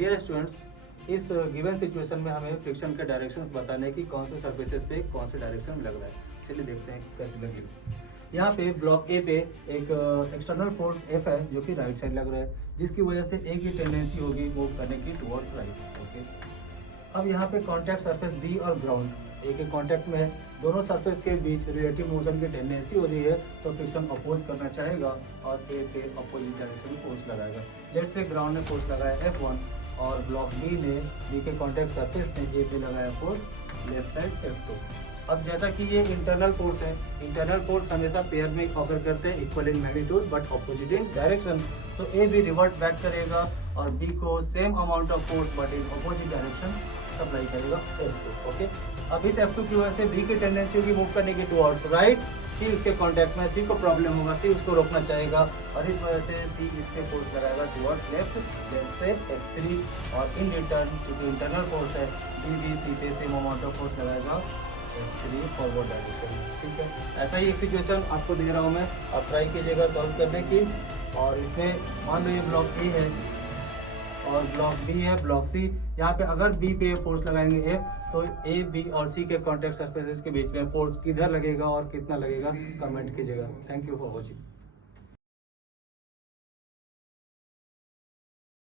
Dear students, इस given situation में हमें फ्रिक्शन के डायरेक्शंस बताने की कौन से सर्फेसेस पे कौन से डायरेक्शन में लग रहा है। चलिए देखते हैं कैसे लगेगा। यहाँ पे ब्लॉक ए पे एक एक्सटर्नल फोर्स एफ है जो कि राइट साइड लग रहा है, जिसकी वजह से ए की टेंडेंसी होगी मूव करने की टुवर्ड्स राइट। ओके, अब यहाँ पे कॉन्टैक्ट सरफेस बी और ग्राउंड ए के कॉन्टैक्ट में है, दोनों सरफेस के बीच रिलेटिव मोशन की टेंडेंसी हो रही है, तो फ्रिक्शन अपोज करना चाहेगा और ए पे अपोजिट डायरेक्शन में फोर्स लगाएगा। लेट्स से ग्राउंड ने फोर्स लगाया F1 और ब्लॉक बी ने बी के कॉन्टैक्ट सरफेस ने ए पे लगाया फोर्स लेफ्ट साइड F2। अब जैसा कि ये इंटरनल फोर्स है, इंटरनल फोर्स हमेशा पेयर में ऑकर करते हैं, equal in magnitude but opposite in direction. So A भी रिवर्ट बैक करेगा और बी को same amount of force but in opposite direction supply करेगा F2। ओके, अब इस F2 की वजह से बी की टेंडेंसी होगी मूव करने की टुवर्ड्स राइट। सी उसके कांटेक्ट में, सी को प्रॉब्लम होगा, सी उसको रोकना चाहेगा और इस वजह से सी इस पे फोर्स लगाएगा टुवर्ड्स लेफ्ट, लेफ्ट से F3 और इन रिटर्न चूंकि इंटरनल फोर्स है बी भी सी पे सेम अमाउंट ऑफ फोर्स लगाएगा F3 फॉरवर्ड डायरेक्शन। ठीक है, ऐसा ही एक सिचुएशन आपको दे रहा हूँ मैं, आप ट्राई कीजिएगा सॉल्व करने की। और इसमें मान लो ये ब्लॉक ए है और ब्लॉक बी है, ब्लॉक सी। यहाँ पे अगर बी पे फोर्स लगाएंगे एफ, तो ए बी और सी के कॉन्टैक्ट सरफेसेस के बीच में फोर्स किधर लगेगा और कितना लगेगा कमेंट कीजिएगा। Thank you for watching.